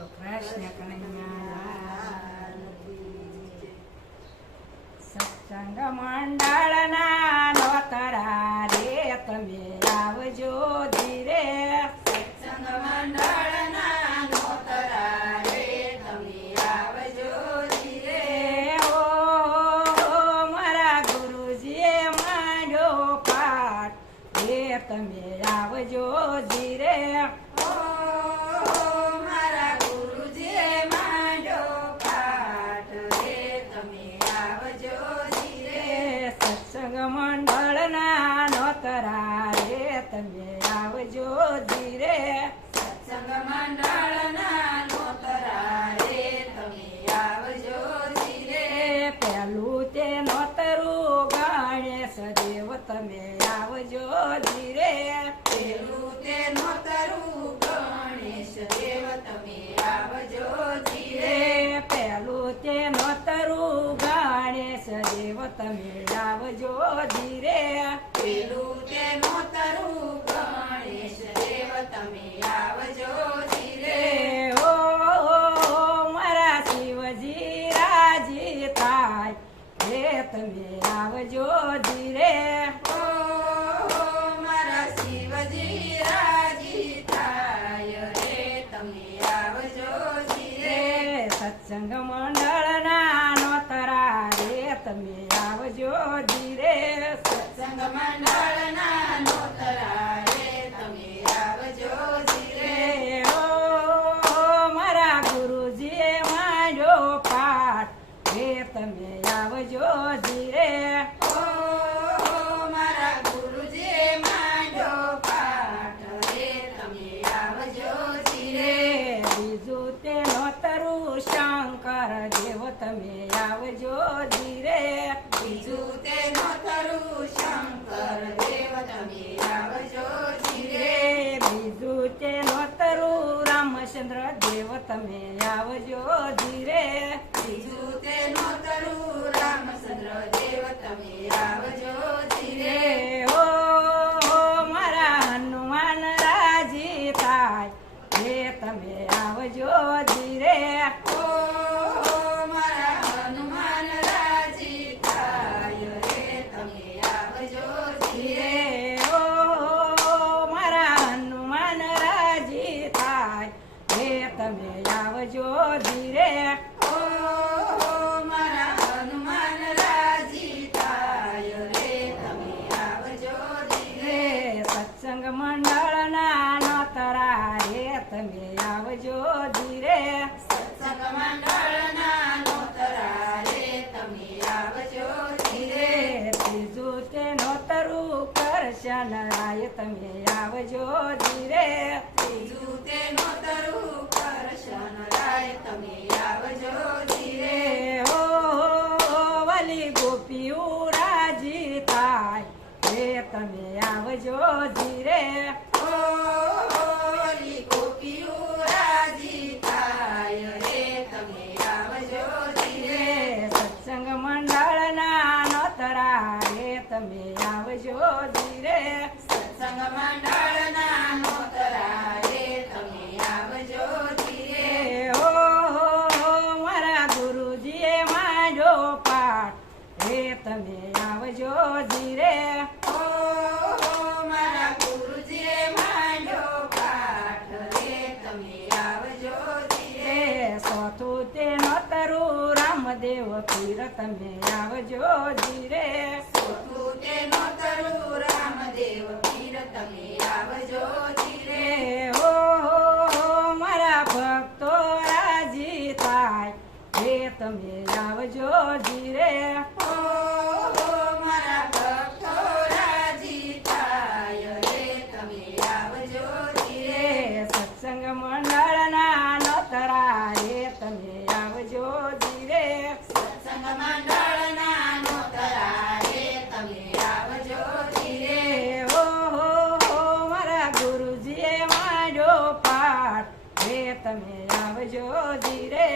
બોલો કૃષ્ણ કનૈયા સત્સંગ મંડળના નોતરા રે તમે આવજો ધીરે સત્સંગ મંડળના નોતરા રે તમે આવજો ધીરે ઓ મારા ગુરુજીએ માંડ્યો પાઠ રે તમે આવજો ધીરે ઓ મારા ગુરુજીએ માંડ્યો પાઠ રે તમે આવજો ધીરે સત્સંગ મંડળના નોતરા રે તમે આવજો ધીરે સત્સંગ મંડળના નોતરા રે તમે આવજો ધીરે પેલું તે નોતરું ગણેશ દેવ તમે આવજો ધીરે પેલું તે નોતરું ગણેશ દેવ તમે આવજો ધીરે પેલું તે નોતરું ગણેશ દેવ તમે આવજો ધીરે પેલું તે નોતરું ગણેશ દેવ તમે આવજો ધીરે ઓ મારા શિવજી રાજી થાય રે તમે આવજો ધીરે ઓ મારા શિવજી રાજી થાય રે તમે આવજો ધીરે સત્સંગ મંડળના નોતરા રે તમે આવજો ધીરે સત્સંગ મંડળના નોતરા રે તમે આવજો ધીરે ઓ મારા ગુરુજીએ માંડ્યો પાઠ રે તમે આવજો ધીરે ઓ મારા ગુરુજીએ માંડ્યો પાઠ રે તમે આવજો ધીરે બીજું તે નોતરું શંકર દેવ તમે આવજો ધીરે બીજું તે નોતરું શંકર દેવ તમે આવજો ધીરે બીજું તે નોતરું રામચંદ્ર દેવ તમે આવજો ધીરે બીજું તે નોતરું રામચંદ્ર દેવ તમે આવજો ધીરે ઓ મારા હનુમાન રાજી થાય રે તમે આવજો ધીરે ઓ મારા હનુમાન રાજી થાય રે તમે આવજો ધીરે ઓ મારા હનુમાન રાજી થાય રે તમે આવજો ધીરે ઓ મારા હનુમાન રાજી થાય રે તમે આવજો ધીરે સત્સંગ મંડળના નોતરા રે તમે આવજો ધીરે સત્સંગ મંડળના નોતરા રે તમે આવજો ધીરે ત્રીજું તે નોતરું કરશન રાય તમે આવજો ધીરે ત્રીજું તે નોતરું કરશન રાય તમે આવજો ધીરે ઓ વાલી ગોપીઓ રાજી થાય રે તમે આવજો ધીરે ઓ ઓલી ગોપીઓ રાજી થાય રે તમે આવજો ધીરે સત્સંગ મંડળના નોતરા રે તમે આવજો ધીરે સત્સંગ મંડળના નોતરા રે તમે આવજો ધીરે ઓ મારા ગુરુજીએ માંડ્યો પાઠ રે તમે આવજો ધીરે ઓ મારા ગુરુજીએ માંડ્યો પાઠ રે તમે આવજો ધીરે ચોથું તે નોતરું રામદેવ પીર તમે આવજો ધીરે ચોથું તે નોતરું રામદેવ પીર તમે આવજો ધીરે ઓ મારા ભક્તો રાજી થાય રે તમે આવજો ધીરે ઓ મારા ભક્તો રાજી થાય રે તમે આવજો ધીરે સત્સંગ મંડળના નોતરા રે તમે આવજો ધીરે સત્સંગ મંડળના નોતરા રે તમે આવજો ધીરે ઓ મારા ગુરુજીએ માંડ્યો પાઠ રે તમે આવજો ધીરે